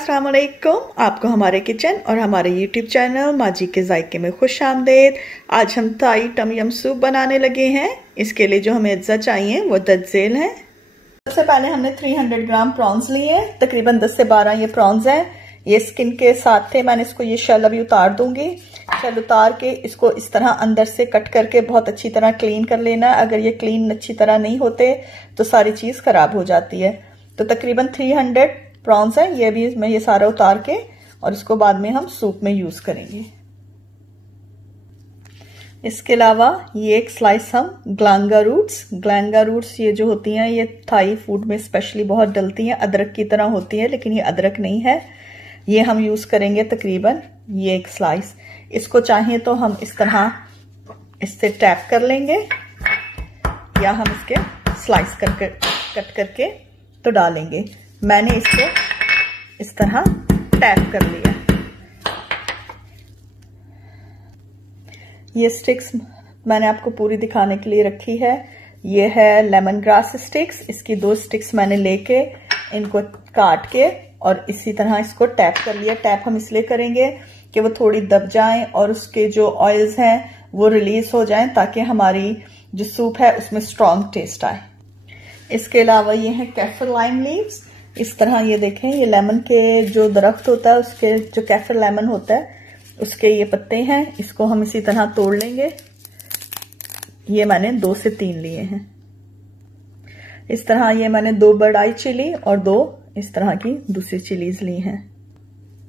अस्सलाम वालेकुम। आपको हमारे किचन और हमारे यूट्यूब चैनल माजी के जायके में खुश आमदेद। आज हम थाई टम यम सूप बनाने लगे हैं। इसके लिए जो हमें अज्जा चाहिए वो दज्जेल हैं। सबसे पहले हमने 300 ग्राम प्रॉन्स लिए हैं। तकरीबन 10 से 12 ये प्रॉन्स हैं। ये स्किन के साथ थे। मैंने इसको ये शेल अभी उतार दूंगी। शेल उतार के इसको इस तरह अंदर से कट करके बहुत अच्छी तरह क्लीन कर लेना। अगर ये क्लीन अच्छी तरह नहीं होते तो सारी चीज खराब हो जाती है। तो तकरीबन 300 प्रॉन्स है। ये भी इसमें ये सारा उतार के और इसको बाद में हम सूप में यूज करेंगे। इसके अलावा ये एक स्लाइस हम ग्लांगा रूट्स ये जो होती हैं ये थाई फूड में स्पेशली बहुत डलती हैं। अदरक की तरह होती है लेकिन ये अदरक नहीं है। ये हम यूज करेंगे तकरीबन ये एक स्लाइस। इसको चाहे तो हम इस तरह इससे टैप कर लेंगे या हम इसके स्लाइस कट करके तो डालेंगे। मैंने इसको इस तरह टैप कर लिया। ये स्टिक्स मैंने आपको पूरी दिखाने के लिए रखी है। ये है लेमन ग्रास स्टिक्स। इसकी 2 स्टिक्स मैंने लेके इनको काट के और इसी तरह इसको टैप कर लिया। टैप हम इसलिए करेंगे कि वो थोड़ी दब जाएं और उसके जो ऑयल्स हैं वो रिलीज हो जाएं ताकि हमारी जो सूप है उसमें स्ट्रॉन्ग टेस्ट आए। इसके अलावा ये है कैफर लाइम लीव्स। इस तरह ये देखें, ये लेमन के जो दरख्त होता है उसके जो कैफर लेमन होता है उसके ये पत्ते हैं। इसको हम इसी तरह तोड़ लेंगे। ये मैंने 2 से 3 लिए हैं। इस तरह ये मैंने 2 बर्ड आई चिली और 2 इस तरह की दूसरी चिलीज ली हैं।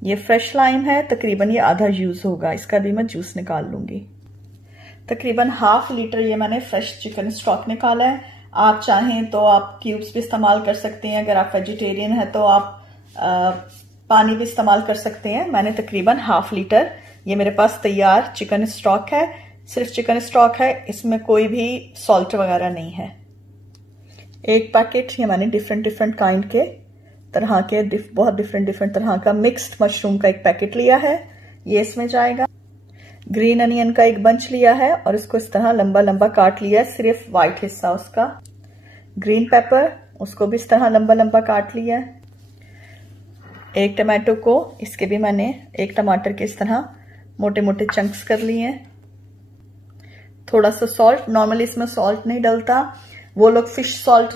ये फ्रेश लाइम है। तकरीबन ये आधा यूज होगा। इसका भी मैं जूस निकाल लूंगी। तकरीबन ½ लीटर ये मैंने फ्रेश चिकन स्टॉक निकाला है। आप चाहें तो आप क्यूब्स भी इस्तेमाल कर सकते हैं। अगर आप वेजिटेरियन हैं तो आप पानी भी इस्तेमाल कर सकते हैं। मैंने तकरीबन ½ लीटर ये मेरे पास तैयार चिकन स्टॉक है। सिर्फ चिकन स्टॉक है, इसमें कोई भी सॉल्ट वगैरह नहीं है। एक पैकेट ये मैंने डिफरेंट काइंड के तरह के बहुत डिफरेंट तरह का मिक्स्ड मशरूम का एक पैकेट लिया है। ये इसमें जाएगा। ग्रीन अनियन का एक बंच लिया है और इसको इस तरह लंबा लंबा काट लिया है, सिर्फ व्हाइट हिस्सा उसका। ग्रीन पेपर उसको भी इस तरह लंबा लंबा काट लिया है। एक टमाटो को इसके भी मैंने एक टमाटर के इस तरह मोटे मोटे चंक्स कर लिए हैं। थोड़ा सा सॉल्ट, नॉर्मली इसमें सॉल्ट नहीं डलता। वो लोग फिश सॉल्ट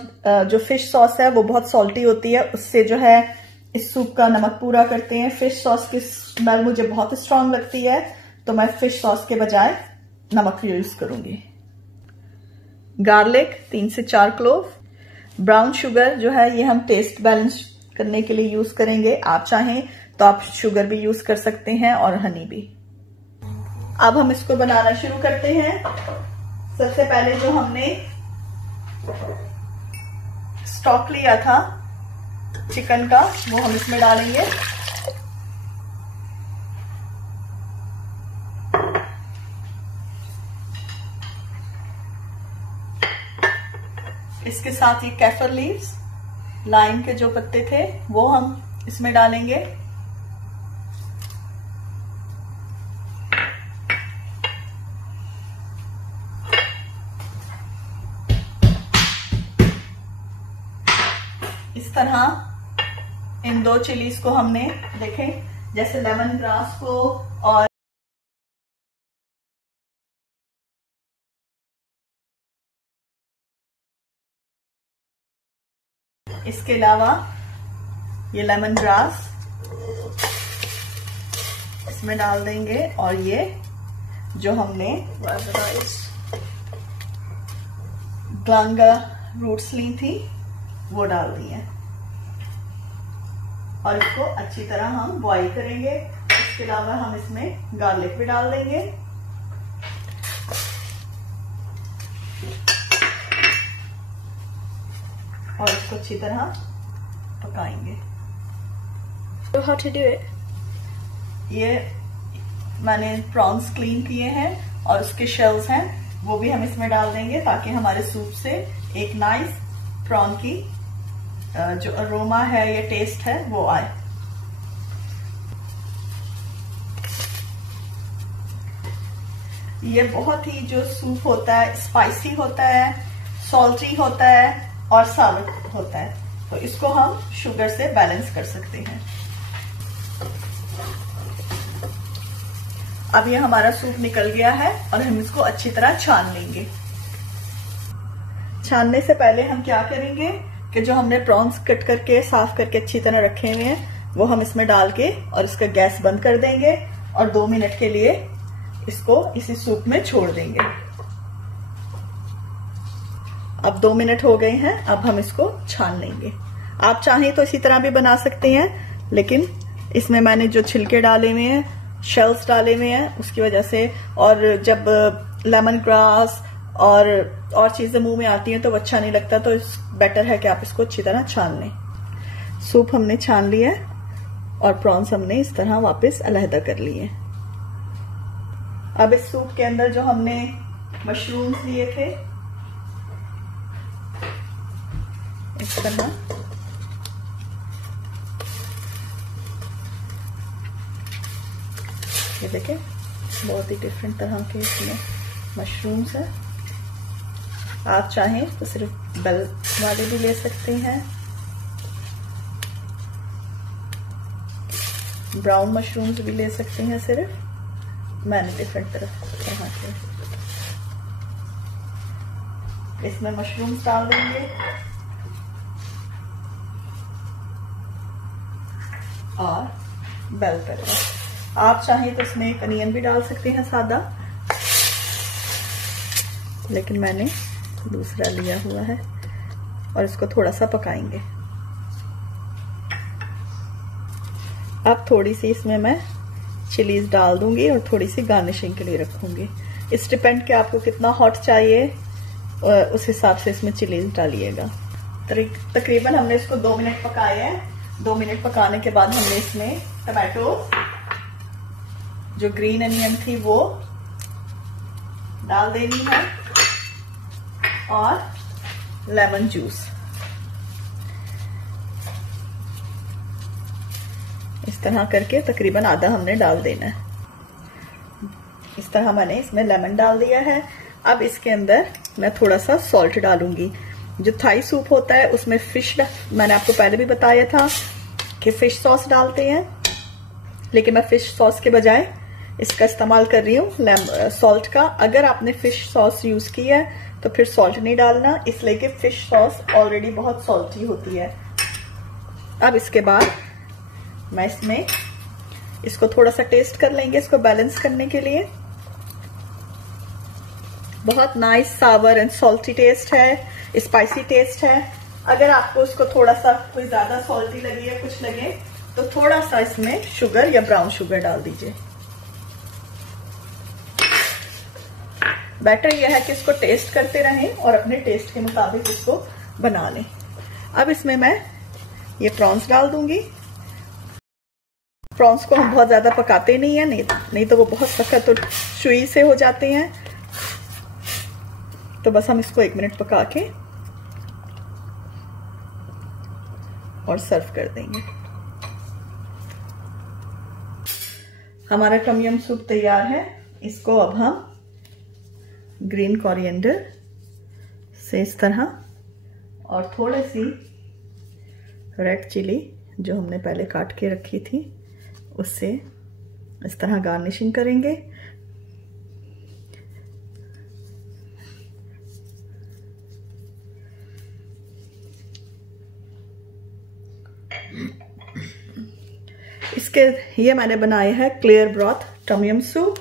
जो फिश सॉस है वो बहुत सॉल्टी होती है, उससे जो है इस सूप का नमक पूरा करते हैं। फिश सॉस की स्मेल मुझे बहुत स्ट्रांग लगती है तो मैं फिश सॉस के बजाय नमक यूज करूंगी। गार्लिक 3 से 4 क्लोव। ब्राउन शुगर जो है ये हम टेस्ट बैलेंस करने के लिए यूज करेंगे। आप चाहें तो आप शुगर भी यूज कर सकते हैं और हनी भी। अब हम इसको बनाना शुरू करते हैं। सबसे पहले जो हमने स्टॉक लिया था चिकन का वो हम इसमें डालेंगे। इसके साथ ये कैफर लीव्स, लाइम के जो पत्ते थे वो हम इसमें डालेंगे। इस तरह इन 2 चिलीज को हमने देखें जैसे लेमन ग्रास को और इसके अलावा ये लेमन ग्रास इसमें डाल देंगे और ये जो हमने ग्लांगा रूट्स ली थी वो डाल दी है और इसको अच्छी तरह हम बॉईल करेंगे। इसके अलावा हम इसमें गार्लिक भी डाल देंगे और इसको अच्छी तरह पकाएंगे। So how to do it? ये मैंने प्रॉन्स क्लीन किए हैं और उसके शेल्स हैं वो भी हम इसमें डाल देंगे ताकि हमारे सूप से एक नाइस प्रॉन की जो अरोमा है या टेस्ट है वो आए। ये बहुत ही जो सूप होता है स्पाइसी होता है, सॉल्टी होता है और सावर होता है, तो इसको हम शुगर से बैलेंस कर सकते हैं। अब ये हमारा सूप निकल गया है और हम इसको अच्छी तरह छान लेंगे। छानने से पहले हम क्या करेंगे कि जो हमने प्रॉन्स कट करके साफ करके अच्छी तरह रखे हुए हैं वो हम इसमें डाल के और इसका गैस बंद कर देंगे और 2 मिनट के लिए इसको इसी सूप में छोड़ देंगे। अब 2 मिनट हो गए हैं, अब हम इसको छान लेंगे। आप चाहें तो इसी तरह भी बना सकते हैं, लेकिन इसमें मैंने जो छिलके डाले हुए हैं, शेल्स डाले हुए हैं, उसकी वजह से, और जब लेमन ग्रास और चीजें मुंह में आती हैं तो वो अच्छा नहीं लगता, तो बेटर है कि आप इसको अच्छी तरह छान लें। सूप हमने छान लिया है और प्रॉन्स हमने इस तरह वापस अलहदा कर लिए। अब इस सूप के अंदर जो हमने मशरूम्स लिए थे इस तरह ये देखें, बहुत ही डिफरेंट तरह के इसमें मशरूम्स है। आप चाहें तो सिर्फ बेल वाले भी ले सकते हैं, ब्राउन मशरूम्स भी ले सकते हैं सिर्फ। मैंने डिफरेंट तरह के इसमें मशरूम्स डाल देंगे और बेल पेपर। आप चाहें तो इसमें एक अनियन भी डाल सकते हैं सादा, लेकिन मैंने दूसरा लिया हुआ है और इसको थोड़ा सा पकाएंगे। अब थोड़ी सी इसमें मैं चिलीज डाल दूंगी और थोड़ी सी गार्निशिंग के लिए रखूंगी। इस डिपेंड कि आपको कितना हॉट चाहिए, उस हिसाब से इसमें चिलीज डालिएगा। तकरीबन हमने इसको 2 मिनट पकाए हैं। 2 मिनट पकाने के बाद हमने इसमें टमाटो, जो ग्रीन अनियन थी वो डाल देनी है और लेमन जूस। इस तरह करके तकरीबन आधा हमने डाल देना है। इस तरह मैंने इसमें लेमन डाल दिया है। अब इसके अंदर मैं थोड़ा सा सॉल्ट डालूंगी। जो थाई सूप होता है उसमें फिश, मैंने आपको पहले भी बताया था कि फिश सॉस डालते हैं, लेकिन मैं फिश सॉस के बजाय इसका इस्तेमाल कर रही हूँ सॉल्ट का। अगर आपने फिश सॉस यूज की है तो फिर सॉल्ट नहीं डालना, इसलिए कि फिश सॉस ऑलरेडी बहुत सॉल्टी होती है। अब इसके बाद मैं इसमें इसको थोड़ा सा टेस्ट कर लेंगे, इसको बैलेंस करने के लिए। बहुत nice sour and salty taste है, स्पाइसी टेस्ट है। अगर आपको उसको थोड़ा सा कोई ज्यादा सॉल्टी लगे या कुछ लगे तो थोड़ा सा इसमें शुगर या ब्राउन शुगर डाल दीजिए। बेटर यह है कि इसको टेस्ट करते रहें और अपने टेस्ट के मुताबिक इसको बना लें। अब इसमें मैं ये प्रॉन्स डाल दूंगी। प्रॉन्स को हम बहुत ज्यादा पकाते नहीं है, नहीं तो वो बहुत सख्त और सुई से हो जाते हैं। तो बस हम इसको 1 मिनट पका के और सर्व कर देंगे। हमारा टम यम सूप तैयार है। इसको अब हम ग्रीन कोरिएंडर से इस तरह और थोड़ी सी रेड चिली जो हमने पहले काट के रखी थी उससे इस तरह गार्निशिंग करेंगे। इसके ये मैंने बनाया है क्लियर ब्रॉथ टम यम सूप।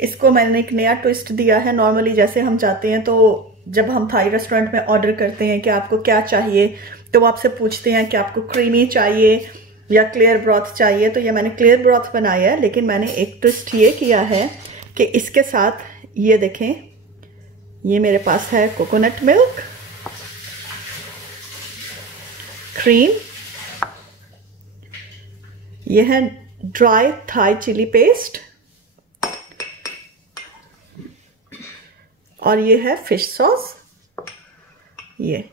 इसको मैंने एक नया ट्विस्ट दिया है। नॉर्मली जैसे हम चाहते हैं तो जब हम थाई रेस्टोरेंट में ऑर्डर करते हैं कि आपको क्या चाहिए, तो वो आपसे पूछते हैं कि आपको क्रीमी चाहिए या क्लियर ब्रॉथ चाहिए। तो ये मैंने क्लियर ब्रॉथ बनाया है, लेकिन मैंने एक ट्विस्ट ये किया है कि इसके साथ ये देखें, ये मेरे पास है कोकोनट मिल्क, क्रीम, ये है ड्राई थाई चिली पेस्ट और ये है फिश सॉस। ये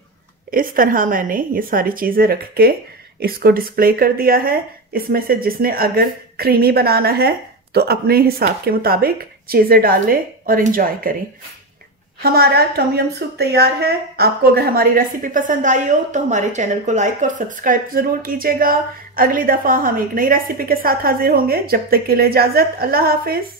इस तरह मैंने ये सारी चीजें रख के इसको डिस्प्ले कर दिया है। इसमें से जिसने अगर क्रीमी बनाना है तो अपने हिसाब के मुताबिक चीजें डाल ले और एंजॉय करें। हमारा टम यम सूप तैयार है। आपको अगर हमारी रेसिपी पसंद आई हो तो हमारे चैनल को लाइक और सब्सक्राइब जरूर कीजिएगा। अगली दफा हम एक नई रेसिपी के साथ हाजिर होंगे। जब तक के लिए इजाजत, अल्लाह हाफिज।